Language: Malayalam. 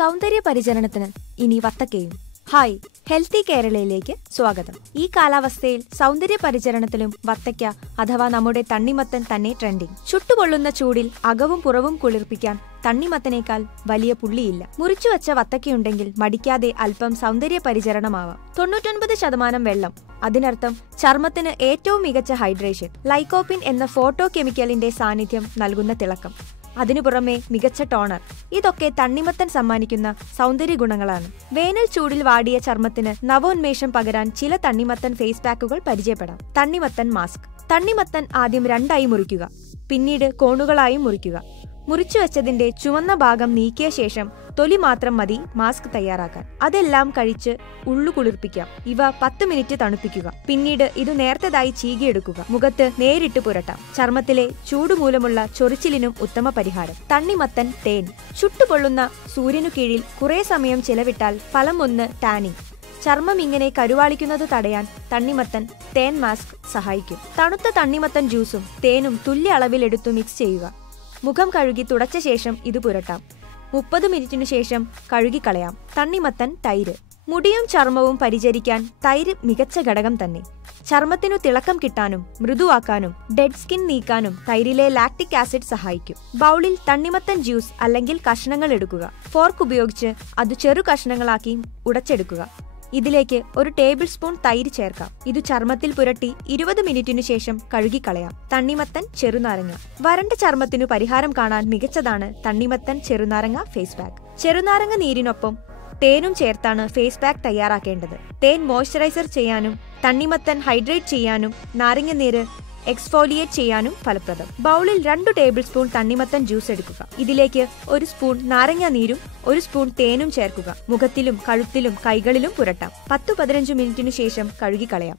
സൗന്ദര്യ പരിചരണത്തിന് ഇനി വത്തക്കയും. ഹായ്, ഹെൽത്തി കേരളയിലേക്ക് സ്വാഗതം. ഈ കാലാവസ്ഥയിൽ സൗന്ദര്യ പരിചരണത്തിലും വത്തക്ക അഥവാ നമ്മുടെ തണ്ണിമത്തൻ തന്നെ ട്രെൻഡിങ്. ചുട്ടുപൊള്ളുന്ന ചൂടിൽ അകവും പുറവും കുളിർപ്പിക്കാൻ തണ്ണിമത്തനേക്കാൾ വലിയ പുള്ളിയില്ല. മുറിച്ചുവച്ച വത്തക്കയുണ്ടെങ്കിൽ മടിക്കാതെ അല്പം സൗന്ദര്യ പരിചരണമാവാം. 99% വെള്ളം, അതിനർത്ഥം ചർമ്മത്തിന് ഏറ്റവും മികച്ച ഹൈഡ്രേഷൻ. ലൈക്കോപ്പിൻ എന്ന ഫോട്ടോ കെമിക്കലിന്റെ സാന്നിധ്യം നൽകുന്ന തിളക്കം, അതിനു പുറമെ മികച്ച ടോണർ. ഇതൊക്കെ തണ്ണിമത്തൻ സമ്മാനിക്കുന്ന സൗന്ദര്യ ഗുണങ്ങളാണ്. വേനൽ ചൂടിൽ വാടിയ ചർമ്മത്തിന് നവോന്മേഷം പകരാൻ ചില തണ്ണിമത്തൻ ഫേസ് പാക്കുകൾ പരിചയപ്പെടാം. തണ്ണിമത്തൻ മാസ്ക്. തണ്ണിമത്തൻ ആദ്യം 2 മുറിക്കുക, പിന്നീട് കോണുകളായും മുറിക്കുക. മുറിച്ചുവെച്ചതിന്റെ ചുവന്ന ഭാഗം നീക്കിയ ശേഷം തൊലി മാത്രം മതി മാസ്ക് തയ്യാറാക്കാൻ. അതെല്ലാം കഴിച്ച് ഉള്ളു കുളിർപ്പിക്കാം. ഇവ 10 മിനിറ്റ് തണുപ്പിക്കുക. പിന്നീട് ഇത് നേർത്തതായി ചീകിയെടുക്കുക. മുഖത്ത് നേരിട്ട് പുരട്ടാം. ചർമ്മത്തിലെ ചൂടുമൂലമുള്ള ചൊറിച്ചിലിനും ഉത്തമ പരിഹാരം. തണ്ണിമത്തൻ തേൻ. ചുട്ടുപൊള്ളുന്ന സൂര്യനു കീഴിൽ കുറെ സമയം ചെലവിട്ടാൽ ഫലം 1 ടാനിങ്. ചർമ്മം ഇങ്ങനെ കരുവാളിക്കുന്നത് തടയാൻ തണ്ണിമത്തൻ തേൻ മാസ്ക് സഹായിക്കും. തണുത്ത തണ്ണിമത്തൻ ജ്യൂസും തേനും തുല്യ അളവിലെടുത്തു മിക്സ് ചെയ്യുക. മുഖം കഴുകി തുടച്ച ശേഷം ഇത് പുരട്ടാം. 30 മിനിറ്റിനു ശേഷം കഴുകിക്കളയാം. തണ്ണിമത്തൻ തൈര്. മുടിയും ചർമ്മവും പരിചരിക്കാൻ തൈര് മികച്ച ഘടകം തന്നെ. ചർമ്മത്തിനു തിളക്കം കിട്ടാനും മൃദുവാക്കാനും ഡെഡ് സ്കിൻ നീക്കാനും തൈരിലെ ലാക്റ്റിക് ആസിഡ് സഹായിക്കും. ബൗളിൽ തണ്ണിമത്തൻ ജ്യൂസ് അല്ലെങ്കിൽ കഷ്ണങ്ങൾ എടുക്കുക. ഫോർക്ക് ഉപയോഗിച്ച് അത് ചെറു കഷ്ണങ്ങളാക്കി ഉടച്ചെടുക്കുക. ഇതിലേക്ക് 1 ടേബിൾ സ്പൂൺ തൈര് ചേർക്കാം. ഇത് ചർമ്മത്തിൽ പുരട്ടി 20 മിനിറ്റിനു ശേഷം കഴുകിക്കളയാം. തണ്ണിമത്തൻ ചെറുനാരങ്ങ. വരണ്ട ചർമ്മത്തിനു പരിഹാരം കാണാൻ മികച്ചതാണ് തണ്ണിമത്തൻ ചെറുനാരങ്ങ ഫേസ് പാക്ക്. ചെറുനാരങ്ങ നീരിനൊപ്പം തേനും ചേർത്താണ് ഫേസ് പാക്ക് തയ്യാറാക്കേണ്ടത്. തേൻ മോയ്സ്ചറൈസർ ചെയ്യാനും തണ്ണിമത്തൻ ഹൈഡ്രേറ്റ് ചെയ്യാനും നാരങ്ങ നീര് എക്സ്ഫോലിയേറ്റ് ചെയ്യാനും ഫലപ്രദം. ബൗളിൽ 2 ടേബിൾ സ്പൂൺ തണ്ണിമത്തൻ ജ്യൂസ് എടുക്കുക. ഇതിലേക്ക് 1 സ്പൂൺ നാരങ്ങ നീരും 1 സ്പൂൺ തേനും ചേർക്കുക. മുഖത്തിലും കഴുത്തിലും കൈകളിലും പുരട്ടാം. 10-15 മിനിറ്റിനു ശേഷം കഴുകിക്കളയാം.